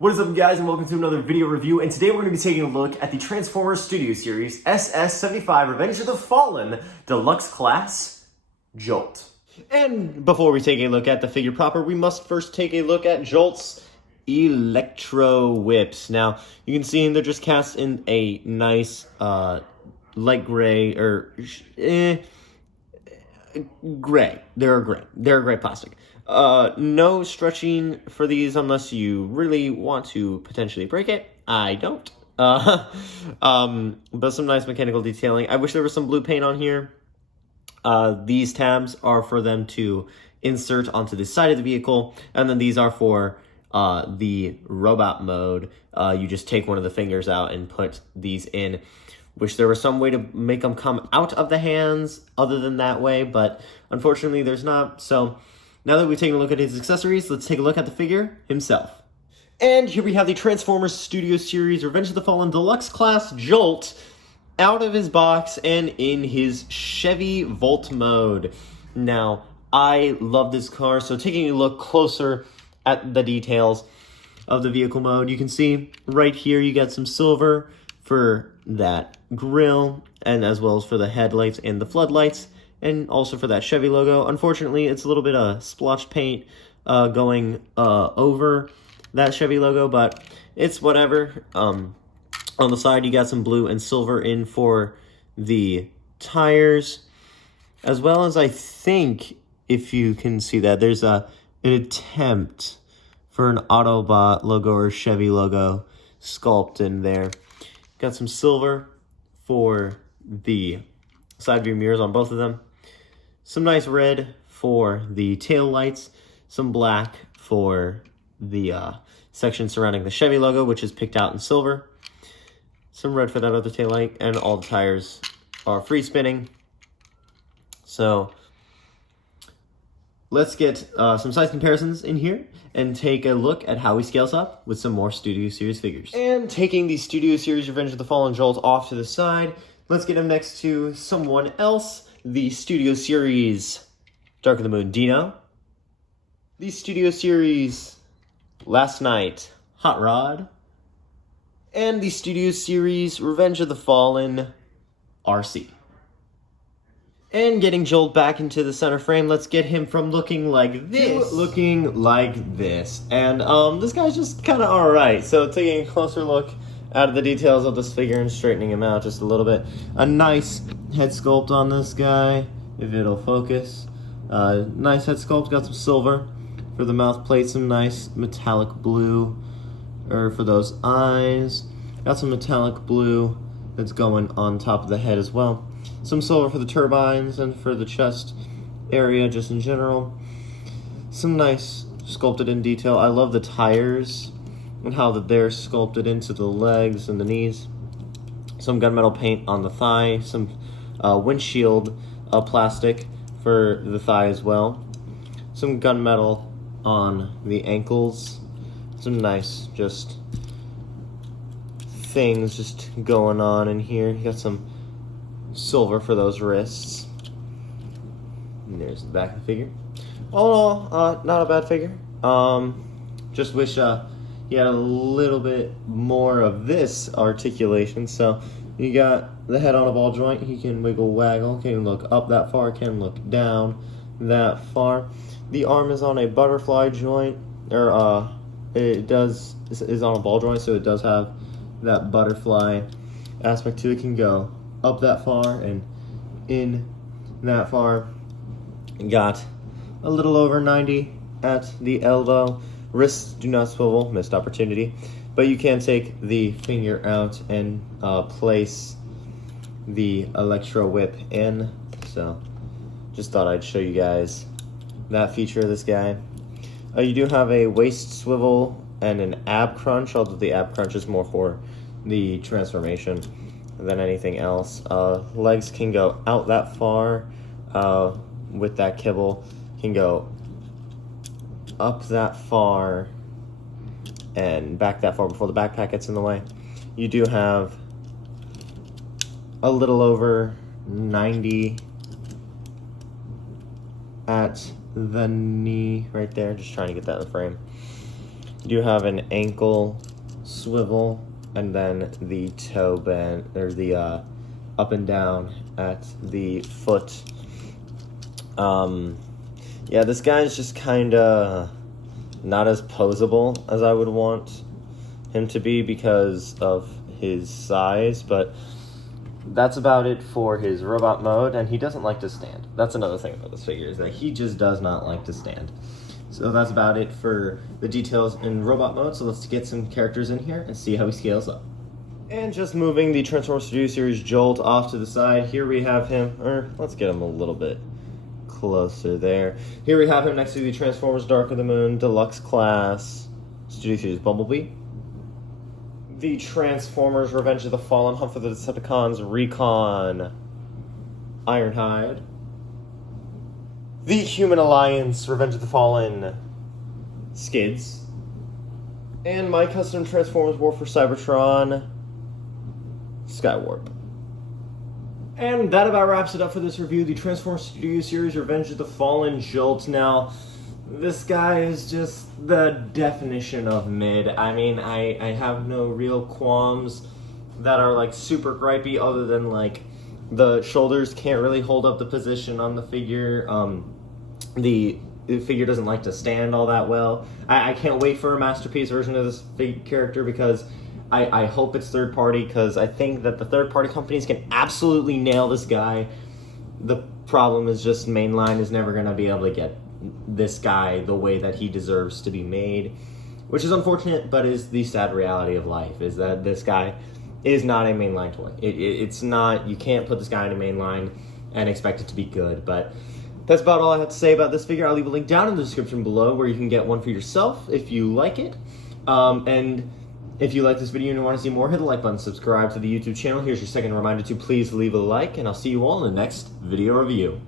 What is up, guys, and welcome to another video review. And today we're going to be taking a look at the Transformers Studio Series SS-75 Revenge of the Fallen Deluxe Class Jolt. And before we take a look at the figure proper, we must first take a look at Jolt's Electro Whips. Now, you can see they're just cast in a nice light gray, or gray. They're gray. They're gray plastic. No stretching for these unless you really want to potentially break it. I don't. But some nice mechanical detailing. I wish there was some blue paint on here. These tabs are for them to insert onto the side of the vehicle, and then these are for the robot mode. You just take one of the fingers out and put these in. Wish there was some way to make them come out of the hands other than that way, but unfortunately there's not. So now that we've taken a look at his accessories, let's take a look at the figure himself. And here we have the Transformers Studio Series Revenge of the Fallen Deluxe Class Jolt out of his box and in his Chevy Volt mode. Now, I love this car, so taking a look closer at the details of the vehicle mode, you can see right here you got some silver for that grille, and as well as for the headlights and the floodlights, and also for that Chevy logo. Unfortunately, it's a little bit of splotched paint going over that Chevy logo, but it's whatever. On the side, you got some blue and silver in for the tires, as well as, I think, if you can see that, there's an attempt for an Autobot logo or Chevy logo sculpt in there. Got some silver for the side view mirrors on both of them. Some nice red for the tail lights. Some black for the section surrounding the Chevy logo, which is picked out in silver. Some red for that other tail light, and all the tires are free spinning. So let's get some size comparisons in here and take a look at how he scales up with some more Studio Series figures. And taking the Studio Series Revenge of the Fallen Jolt off to the side, let's get him next to someone else, the Studio Series Dark of the Moon Dino, the Studio Series Last Night Hot Rod, and the Studio Series Revenge of the Fallen RC. And getting Jolt back into the center frame, let's get him from looking like this to looking like this. And this guy's just kind of alright. So taking a closer look at the details of this figure and straightening him out just a little bit. A nice head sculpt on this guy, if it'll focus. Nice head sculpt, got some silver for the mouth plate, some nice metallic blue for those eyes. Got some metallic blue that's going on top of the head as well. Some silver for the turbines and for the chest area just in general. Some nice sculpted in detail. I love the tires and how they're sculpted into the legs and the knees. Some gunmetal paint on the thigh. Some windshield plastic for the thigh as well. Some gunmetal on the ankles. Some nice just things just going on in here. You got some silver for those wrists. And there's the back of the figure. All in all, not a bad figure. Just wish he had a little bit more of this articulation. So you got the head on a ball joint. He can wiggle waggle, can look up that far, can look down that far. The arm is on a butterfly joint, or is on a ball joint, so it does have that butterfly aspect to it. Can go up that far and in that far. Got a little over 90 at the elbow. Wrists do not swivel, missed opportunity. But you can take the finger out and place the Electro Whip in. So just thought I'd show you guys that feature of this guy. You do have a waist swivel and an ab crunch, although the ab crunch is more for the transformation than anything else. Legs can go out that far with that kibble, can go up that far and back that far before the backpack gets in the way. You do have a little over 90 at the knee right there. Just trying to get that in the frame. You You have an ankle swivel, and then the toe bend, or the up and down at the foot. Yeah, this guy's just kind of not as posable as I would want him to be because of his size, but that's about it for his robot mode, and he doesn't like to stand. That's another thing about this figure, is that he just does not like to stand. So that's about it for the details in robot mode, so let's get some characters in here and see how he scales up. And just moving the Transformers Studio Series Jolt off to the side, here we have him, or let's get him a little bit closer there. Here we have him next to the Transformers Dark of the Moon Deluxe Class Studio Series Bumblebee, the Transformers Revenge of the Fallen Hunt for the Decepticons Recon Ironhide, the Human Alliance Revenge of the Fallen Skids, and my custom Transformers War for Cybertron Skywarp. And that about wraps it up for this review, the Transformers Studio Series Revenge of the Fallen Jolt. Now, this guy is just the definition of mid. I mean, I have no real qualms that are like super gripey, other than like the shoulders can't really hold up the position on the figure. The figure doesn't like to stand all that well. I can't wait for a masterpiece version of this character, because I hope it's third party, because I think that the third party companies can absolutely nail this guy. The problem is just mainline is never going to be able to get this guy the way that he deserves to be made, which is unfortunate, but is the sad reality of life, is that this guy is not a mainline toy. It's not, you can't put this guy in a mainline and expect it to be good. But that's about all I have to say about this figure. I'll leave a link down in the description below where you can get one for yourself if you like it. And if you like this video and you want to see more, hit the like button, subscribe to the YouTube channel. Here's your second reminder to please leave a like, and I'll see you all in the next video review.